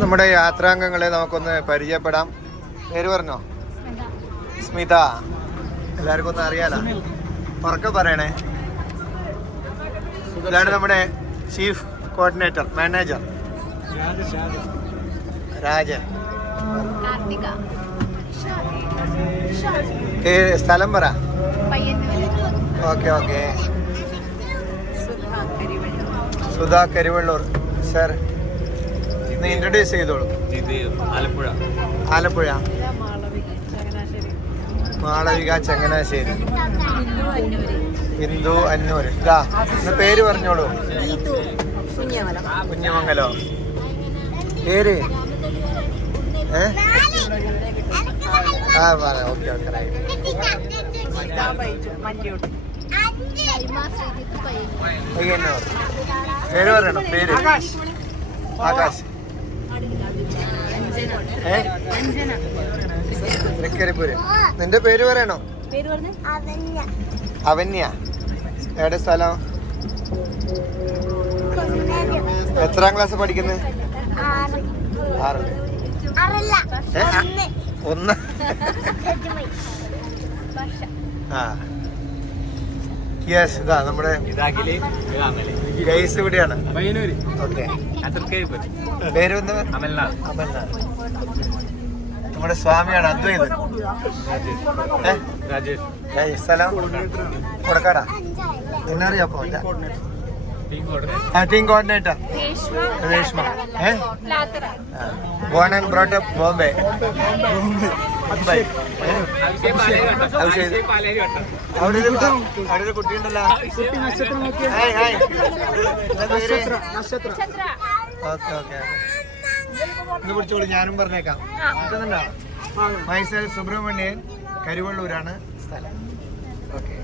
നമ്മുടെ യാത്രാംഗങ്ങളെ നമുക്കൊന്ന് പരിചയപ്പെടാം. പേര് പറഞ്ഞോ? സ്മിത. എല്ലാവർക്കും ഒന്ന് അറിയാലോ? ഉറക്കെ പറയണേ. ഇതാണ് നമ്മുടെ ചീഫ് കോർഡിനേറ്റർ മാനേജർ രാജൻ. സ്ഥലം പറ. Okay okay. Sudha Karivellur. Sir ഒന്ന് ഇൻട്രൊഡ്യൂസ് ചെയ്തോളൂ. ഇത് ആലപ്പുഴ. ആലപ്പുഴ. മാളവിക ചങ്ങനാശ്ശേരി. ഹിന്ദു അന്നൂര് ഇതാ പേര് പറഞ്ഞോളൂ. കുഞ്ഞമംഗലോ. പേര്? ഏ? ആ പറ ഓക്കെ ഓക്കെ പേര് പറയണം പേര്? ആകാശ്. തൃക്കരിപ്പൂര് നിന്റെ പേര് പറയണോ? അവന്യ. എവിടെ സ്ഥലം? എത്രാം ക്ലാസ് പഠിക്കുന്നത് ഒന്ന്. ആ. യെസ് ഇതാ നമ്മുടെ ഗൈസ് ഇവിടെയാണ്. ഓക്കെ. പേര് അമൽനാഥ്. അമൽനാഥ്. നമ്മുടെ സ്വാമിയാണ് അദ്വൈത്? രാജേഷ്. സ്ഥലം കൊടുക്കാടാ. എന്നറിയാപ്പോ ഇല്ല ടീം കോർഡിനേറ്റർ രേഷ്മ. ഏ? Born and brought up Bombay. അവിടെ ഒരു അവിടെ ഒരു കുട്ടിയുണ്ടല്ലോ. ഓക്കെ ഓക്കെ പിടിച്ചോളൂ ഞാനും പറഞ്ഞേക്കാം. കിട്ടുന്നുണ്ടോ സുബ്രഹ്മണ്യൻ കരുവള്ളൂരാണ് സ്ഥലം. ഓക്കെ.